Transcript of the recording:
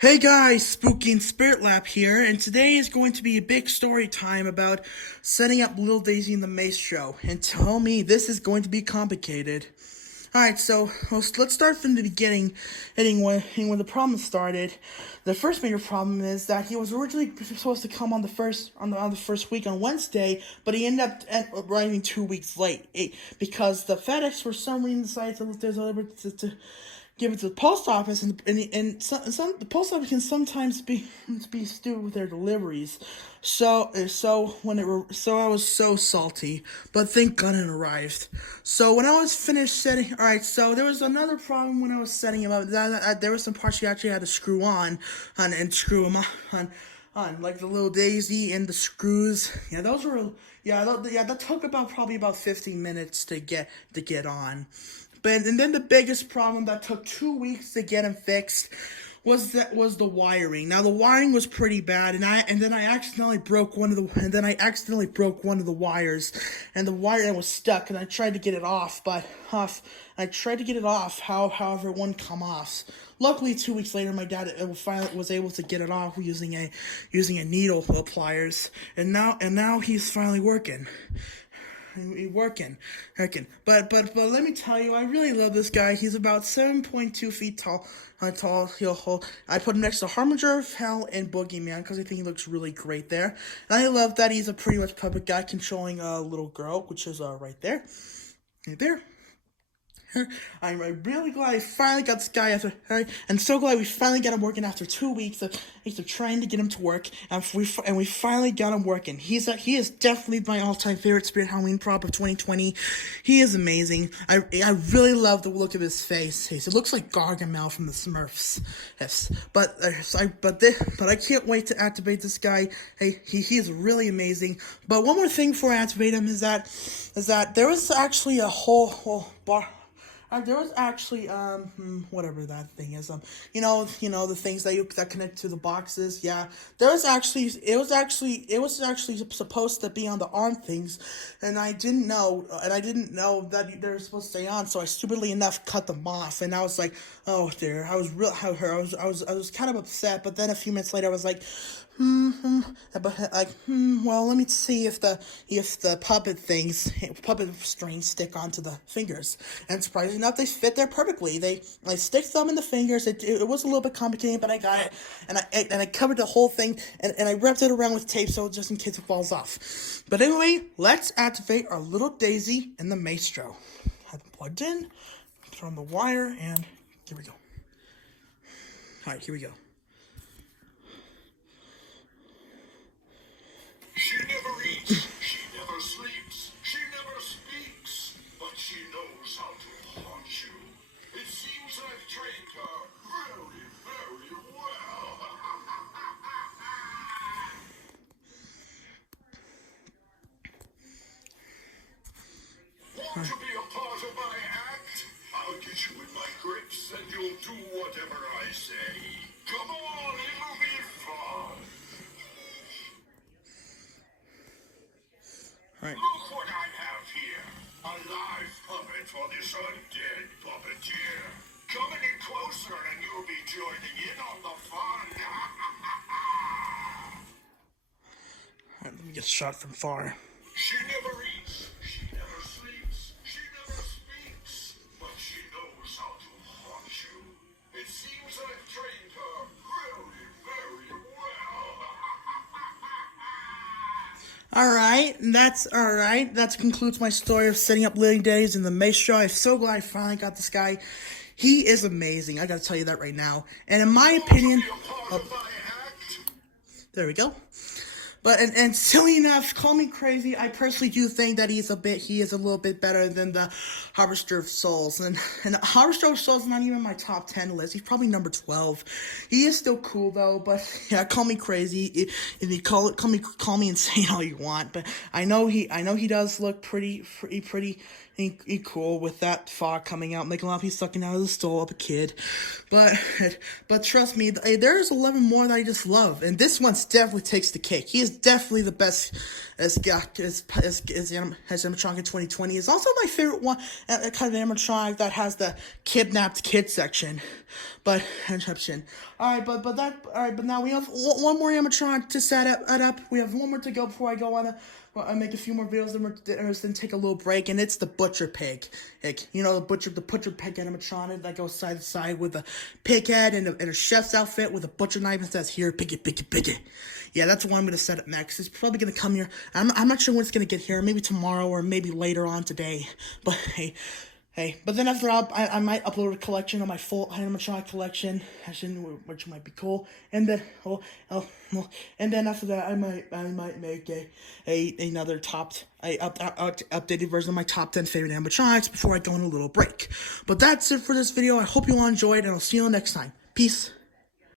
Hey guys, Spooky and Spirit Lab here, and today is going to be a big story time about setting up Little Daisy and the Maestro. And tell me, this is going to be complicated. Alright, so let's start from the beginning, when the problem started. The first major problem is that he was originally supposed to come on the first week on Wednesday, but he ended up arriving 2 weeks late. Because the FedEx for some reason decided to give it to the post office, and some the post office can sometimes be stupid with their deliveries. So I was so salty, but thank God it arrived. So when I was finished setting, all right. So there was another problem when I was setting him up. There were some parts you actually had to screw on and screw them on like the little daisy and the screws. Yeah, those were that took probably about 15 minutes to get on. And then the biggest problem that took 2 weeks to get him fixed was the wiring. Now the wiring was pretty bad, and then I accidentally broke one of the wires, and the wire was stuck, and I tried to get it off, however it wouldn't come off. Luckily, 2 weeks later, my dad finally was able to get it off using a needle pliers, and now he's finally working. But let me tell you, I really love this guy. He's about 7.2 feet tall. I put him next to Harbinger of Hell and Boogeyman because I think he looks really great there. And I love that he's a pretty much puppet guy controlling a little girl, which is right there, right there. I'm really glad I finally got this guy and so glad we finally got him working after 2 weeks of trying to get him to work, and we finally got him working. He is definitely my all-time favorite Spirit Halloween prop of 2020. He is amazing. I really love the look of his face. It looks like Gargamel from the Smurfs. Yes, but I can't wait to activate this guy. Hey, he is really amazing. But one more thing before I activate him is that there was actually a whole bar. There was actually whatever that thing is, the things that connect to the boxes. Yeah, it was actually supposed to be on the arm things, and I didn't know that they were supposed to stay on, so I stupidly enough cut them off, and I was like, oh dear, I was kind of upset, but then a few minutes later I was like, well, let me see if the puppet strings stick onto the fingers. And surprisingly enough, they fit there perfectly. I stick them in the fingers. It was a little bit complicated, but I got it, and I covered the whole thing, and I wrapped it around with tape so just in case it falls off. But anyway, let's activate our little Daisy and the Maestro. Have them plugged in, throw on the wire, and here we go. All right, here we go. She never eats, she never sleeps, she never speaks, but she knows how to haunt you. It seems I've trained her very, very well. Want to be a part of my act? I'll get you in my grips and you'll do whatever I say. Come on, it'll be fun. Right. Look what I have here. A live puppet for this undead puppeteer. Come in closer and you'll be joining in on the fun. Alright, let me get shot from far. She never eats, she never sleeps, she never speaks, but she knows how to haunt you. It seems I've trained her very, very well. Alright. That concludes my story of setting up Living Days in the Maestro. I'm so glad I finally got this guy. He is amazing. I gotta tell you that right now. And in my opinion, there we go. But and silly enough, call me crazy, I personally do think that he is a little bit better than the Harvester of Souls. And the Harvester of Souls is not even my top 10 list. He's probably number 12. He is still cool though, but yeah, call me crazy. If you call me insane all you want. But I know he does look pretty cool with that fog coming out, making a lot of people sucking out of the soul of a kid. But trust me, there's 11 more that I just love, and this one definitely takes the cake. He is definitely the best as animatronic in 2020. Is also my favorite one, kind of animatronic that has the kidnapped kid section. But all right, but now we have one more animatronic to set up. We have one more to go before I go on I make a few more videos, then take a little break, and it's the butcher pig. You know, the butcher pig animatronic that goes side to side with a pig head and a chef's outfit with a butcher knife and says, "Here, piggy, piggy, piggy." Yeah, that's what I'm gonna set up next. It's probably gonna come here. I'm not sure when it's gonna get here. Maybe tomorrow or maybe later on today. But hey, but then after I might upload a collection of my full animatronic collection, which might be cool. And then and then after that I might make another updated version of my top 10 favorite animatronics before I go on a little break. But that's it for this video. I hope you all enjoyed, and I'll see you all next time. Peace.